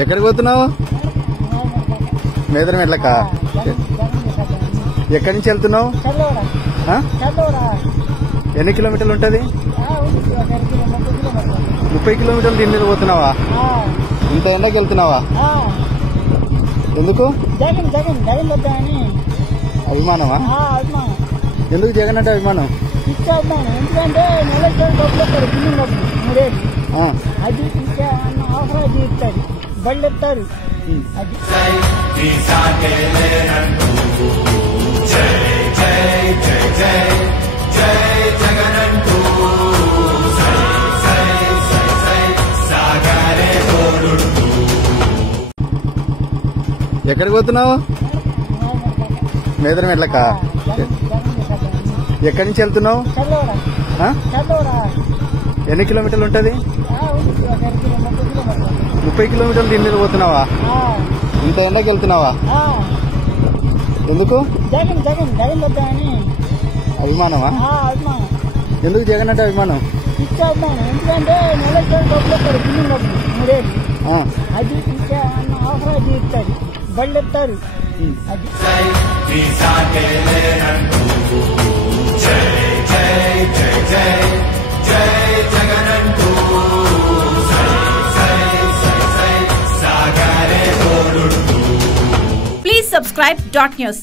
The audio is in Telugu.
ఎక్కడికి పోతున్నావు? మేదరం ఎట్లక? ఎక్కడి నుంచి వెళ్తున్నావు? ఎన్ని కిలోమీటర్లు ఉంటుంది? 30 కిలోమీటర్లు దీని మీద పోతున్నావా? ఇంత ఎండకి వెళ్తున్నావా? ఎందుకు? అభిమానమా? ఎందుకు జగన్ అంటే అభిమానం? ఎందుకంటే అది ఆఫర్ ఇస్తారు, బళ్ళు ఇస్తారు. అది ఎక్కడికి పోతున్నావు? మేదరం ఎట్లక? ఎక్కడి నుంచి వెళ్తున్నావు? ఎన్ని కిలోమీటర్లు ఉంటుంది? 30 కిలోమీటర్లు దీని మీద పోతున్నావా? ఇంత ఎండకి వెళ్తున్నావా? ఎందుకు? అభిమానమా? ఎందుకు జగన్ అంటే అభిమానం? ఎందుకంటే అది ఆఫర్ ఇస్తారు, బళ్ళు ఇస్తారు. అది Please subscribe .news.